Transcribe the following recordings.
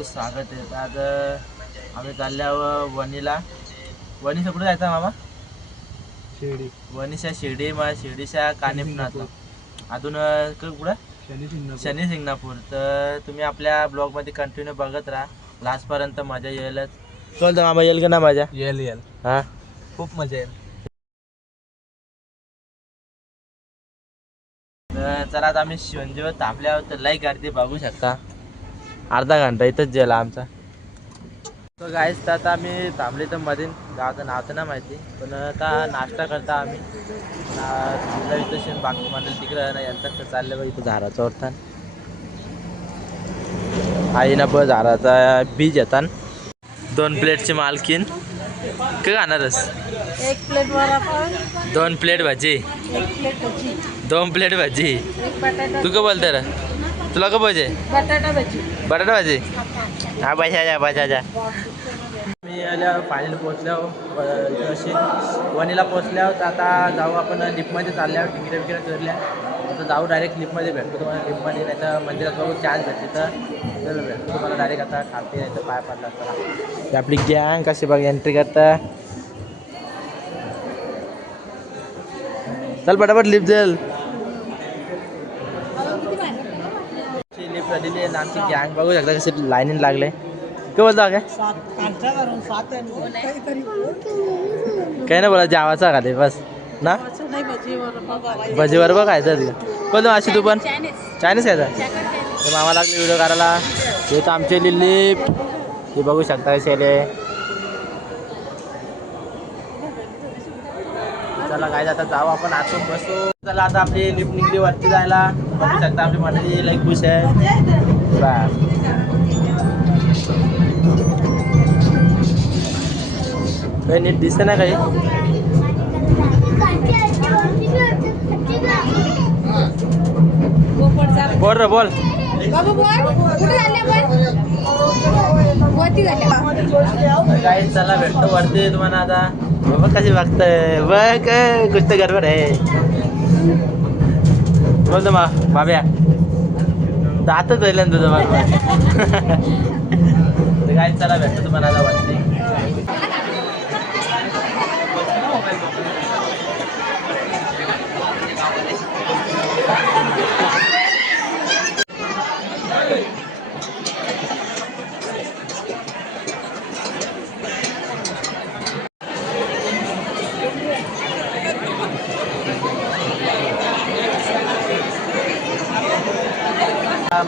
तुमचं स्वागत आहे. आज आम्ही चालल्या वणीला. वणीच्या कुठे जायचं मामा? शिर्डी. वणीच्या शिर्डी, मग शिर्डीच्या कानिफनाथ अजून कुठं शनी शिंगणापूर. तर तुम्ही आपल्या ब्लॉगमध्ये कंटिन्यू बघत राहा, लास्टपर्यंत मजा येईलच. चल मामा, येईल का ना मजा? येईल येईल, हां खूप मजा येईल. तर चला आता आम्ही शिवंजीवर थांबल्यावर तर लई गर्दी बघू शकता. अर्धा घंटा इथंच गेला आमचा. तर गाईस तर आता आम्ही थांबले तर मध्ये गावाचं नाव तर नाही माहिती, पण आता नाश्ता करता आम्ही इथं बाकी मंडळ तिकडं ना यांचं चाललं बघ. इथं झाडाचं वरतान आई ना ब झाडाचा बीज येतात. 2 प्लेटची मालकीन काय खाणारच? 1 प्लेट वडापाव, 2 प्लेट भाजी, 1 प्लेट भजी, 2 प्लेट भाजी. 1 बटाटा, तू का बोलते रे? तुला का पाहिजे? बटाटा भजी. बटाटा भाजी. हा बसा. मी आल्या फायनल पोचल्यावर अशी वणीला पोचल्यावर तर आता जाऊ आपण लिफ्टमध्ये चालल्यावर तिकीट करल्या. आता जाऊ डायरेक्ट लिफ्टमध्ये भेटतो तुम्हाला. लिफ्टमध्ये नाही तर मंदिरात बघू चान्स भेटते तर भेटतो तुम्हाला डायरेक्ट. आता खाते नाही तर पाय पडला तर आपली गँग कशी बघ एंट्री करता. चल पटापट लिफ्ट जाईल. लिफ्ट आलेली आहे. आमची गँग बघू शकता कशी लाईनीन लागले. काय बोलता काय? काही नाही बोला, जेवायचा खाते बस ना. भजी बरोबर खायचं तिथं. बोलतो अशी तू पण चायनीज खायचा. तर मामा लागले व्हिडिओ करायला. हे तर आमचे लिफ्ट हे बघू शकता कसे आले. चला काय आता जाऊ आपण आतून बसू. चला आता आपली लिफ्ट निघली वरती जायला. बघू शकता आपली मंडळी लई खुश आहे. बस काही नीट दिसतं ना काही. बोल रे बोल. काही चला भेटतो वरती तुम्हाला आता. बाबा कशी बघताय बघ, कुछ तर गडबड आहे. बोलतो मग बाब्या दातच राहिलं ना तुझं बाबा. काय चला भेटतो तुम्हाला आता वरती.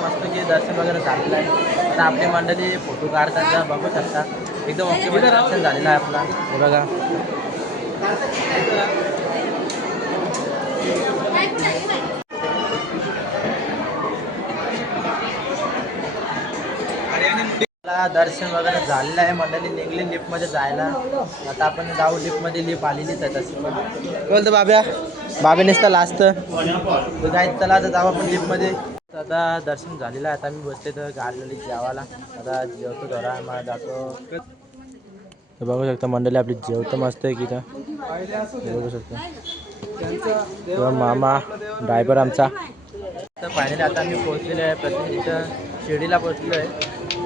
मस्त की दर्शन वगैरे झालेलं आहे. आता आपली मंडळी फोटो काढतात बघू शकता. एकदम ओके मध्ये दर्शन झालेलं आहे आपला. हे बघा दर्शन वगैरे झालेलं आहे. मंडळी निघली लिफ्टमध्ये जायला. आता आपण जाऊ लिफ्टमध्ये. लिफ्ट आलेलीच आहे तशी पण. बोलतो बाब्या नुसतं लास्ट काय. चला आता जाऊ आपण लिफ्टमध्ये. आता दर्शन झालेलं आहे. आता मी बसते तर गाडलेली जेवायला. आता जेवतो थोडा मग जातो. बघू शकता मंडळी आपली जेवतं मस्त आहे की इथं. बघू शकता मामा ड्रायव्हर आमचा. तर फायनली आता मी पोहोचलेलो आहे प्रत्येक इथं शिर्डीला पोहोचलो आहे.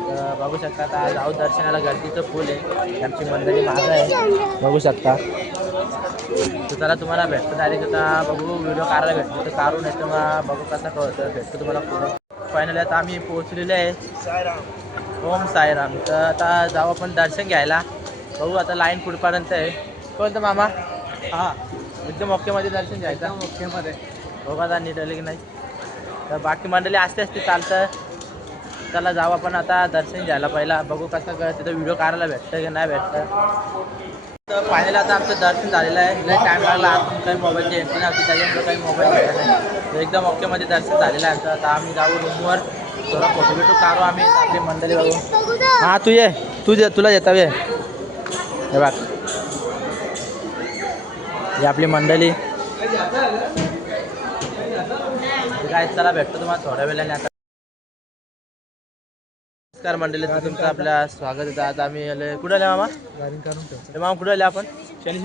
तर बघू शकता आता जाऊ दर्शनाला. गर्दीचं फुल आहे. आमची मंडळी माझं आहे बघू शकता. तर चला तुम्हाला भेटतो डायरेक्ट. आता बघू व्हिडिओ काढायला भेटतो तर काढून येतं मग बघू कसं कळतं भेटतो तुम्हाला पुढं. फायनली आता आम्ही पोहोचलेले आहे ओम साईराम. तर आता जाऊ आपण दर्शन घ्यायला. बघू आता लाईन पुढपर्यंत आहे. कोणतं मामा? हां एकदम ओकेमध्ये दर्शन घ्यायचं. ओकेमध्ये बघू आता नीट आले की नाही. तर बाकी मंडळी असते चालतं. चला जाऊ आपण आता दर्शन घ्यायला पहिला. बघू कसं तिथं व्हिडिओ काढायला भेटतं की नाही भेटतं. तर फायनली आता आमचं दर्शन झालेलं आहे. लई टाईम लागला. आतून काही मोबाईलची एंट्री नव्हती त्याच्यामुळे काही मोबाईल भेटला नाही. तर एकदम ओकेमध्ये दर्शन झालेलं आहे. आता आम्ही जाऊ रूमवर. थोडा फोटो बिटो काढू आम्ही आपली मंडळी बघू. हां तू ये तुला येता ये. हे बघ ही आपली मंडळी. काय चला भेटतो तुम्हाला थोड्या वेळाने. आता नमस्कार मंडळी, तुमचं आपल्या स्वागत आहे. आज आम्ही आले कुठे आले मामा? गाडी काढून ठेवतो. मामा कुठे आले आपण? शनी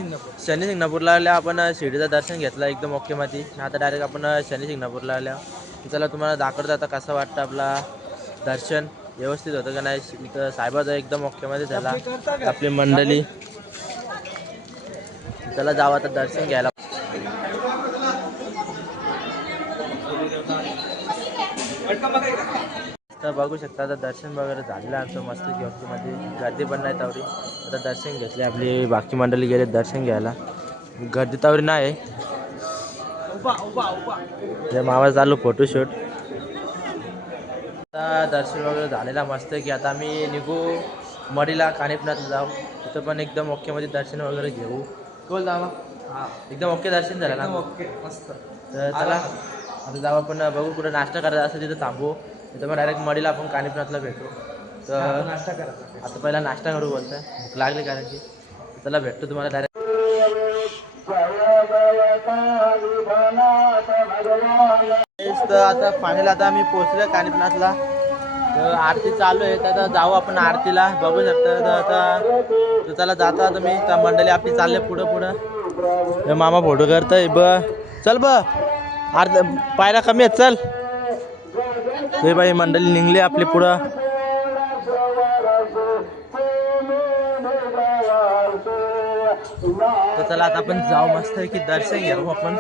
शिंगणापूरला आल्या. आपण शिर्डीचं दर्शन घेतलं एकदम ओकेमध्ये. आता डायरेक्ट आपण शनी शिंगणापूरला आल्या. चला तुम्हाला दाखवतो आता कसं वाटतं आपला दर्शन. व्यवस्थित होतं का नाही इथं साहेबाचा एकदम ओकेमध्ये झाला आपली मंडळी. चला जाऊ आता दर्शन घ्यायला. तर बघू शकता आता दर्शन वगैरे झालेलं आहे आमचं मस्त मध्ये गर्दी पण नाही तेवढी. आता दर्शन घेतले आपली बाकी मंडळी गेले दर्शन घ्यायला. गर्दी तेवढी नाही. मामा चालू फोटोशूट. आता दर्शन वगैरे झालेला मस्त की आता आम्ही निघू मडीला कानिपनाथला जाऊ. तिथं पण एकदम ओकेमध्ये दर्शन वगैरे घेऊ. बोल जावा. एकदम ओके दर्शन झालं ना. ओके मस्त. तर चला आता जाऊ आपण बघू कुठं नाश्ता करायचा असं तिथं थांबू. तिथं मग डायरेक्ट मडीला आपण कानिपनाथला भेटू. तर नाश्ता करायचा. आता पहिला नाश्ता करू बोलतोय भूक लागली कारण की. चला भेटतो तुम्हाला डायरेक्ट. तर आता फायनल आता आम्ही पोहोचलो कानिपनाथला. तर आरती चालू आहे तर आता जाऊ आपण आरतीला. बघू शकता तर आता तर चला जाता आता मी त्या मंडळी आपली चालले पुढं. मामा फोटो करतोय चल आरती पायरा कमी आहेत चल. ते बाई मंडळी निघली आपली पुढं. तर चला आता आपण जाऊ मस्त की दर्शन घेऊ आपण.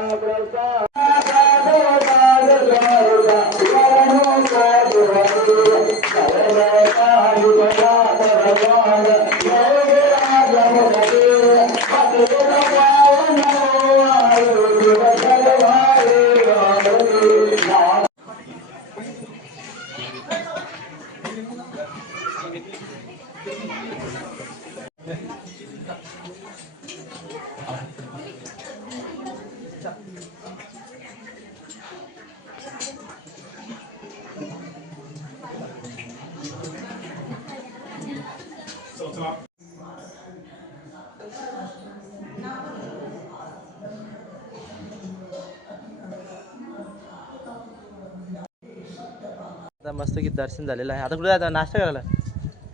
आता मस्त की दर्शन झालेलं आहे. आता कुठे जायचं नाश्ता करायला.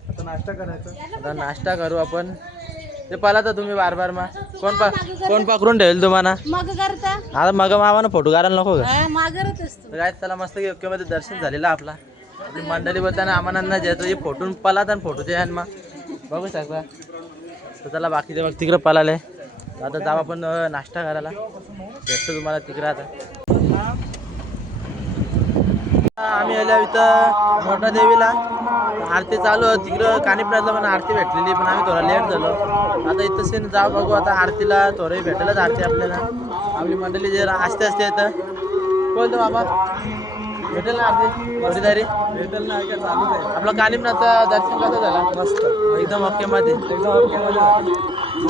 आता नाश्ता करायचा. आता नाश्ता करू आपण. ते पाला तर तुम्ही बार मग कोण पकडून ठेवेल तुम्हाला. मग करता आता मग मामानं फोटो काढायला नको का. मागरच असतो. तर काय चला मस्त की ओके मध्ये दर्शन झालेलं आपला. आपली मंडळी बोलताना आम्हाला जे फोटो पलात आणि फोटो ते मग बघू शकता. तर चला बाकीचे बघ तिकडं पलाले. आता जाऊ आपण नाश्ता करायला. भेटतो तुम्हाला तिकडं. आता आम्ही आलो इथं मोठा देवीला. आरती चालू तिकडं कानिपनाथला पण आरती भेटलेली पण आम्ही थोडा लेट झालो. आता इथं सेन जाऊ बघू आता आरतीला थोडं भेटेलच आरती आपल्याला. आपली मंडळी जे असते इथं बोलतो मामा भेटेल ना आरती थोडी तरी भेटेल ना. काय चालूच आहे. आपला कानिपनाथचं दर्शन कसं झाला. मस्त एकदम ओकेमध्ये. एकदम ओके.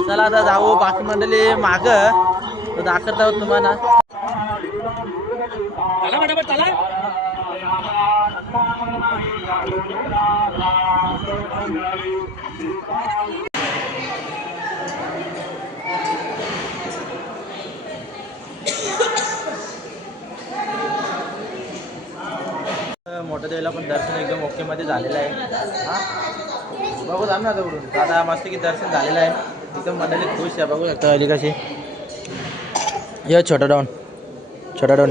चला आता जाऊ बाकी मंडळी मागं तर दाखवत आहोत तुम्हाला. मोठ्या देवीला पण दर्शन एकदम ओकेमध्ये झालेलं आहे. हां बघू जाम ना तेवढून आता मस्त की दर्शन झालेलं आहे. एकदम मंडळी खुश आहे. बघू शकता अली कशी ये छोटा डाऊन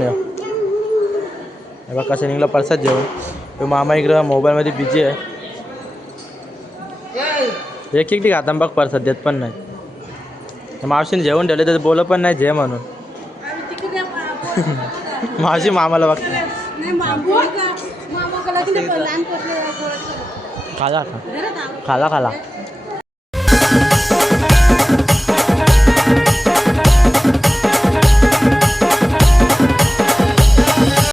ये बघ कसं निघलं प्रसाद जेवण. तो मामा इकडं मोबाईलमध्ये बिझी आहे. एक एकटी खाता बघ प्रसाद देत पण नाही. मावशीने जेवण ठेवले तर बोल पण नाही जे म्हणून. मावशी मामाला बघते. खाला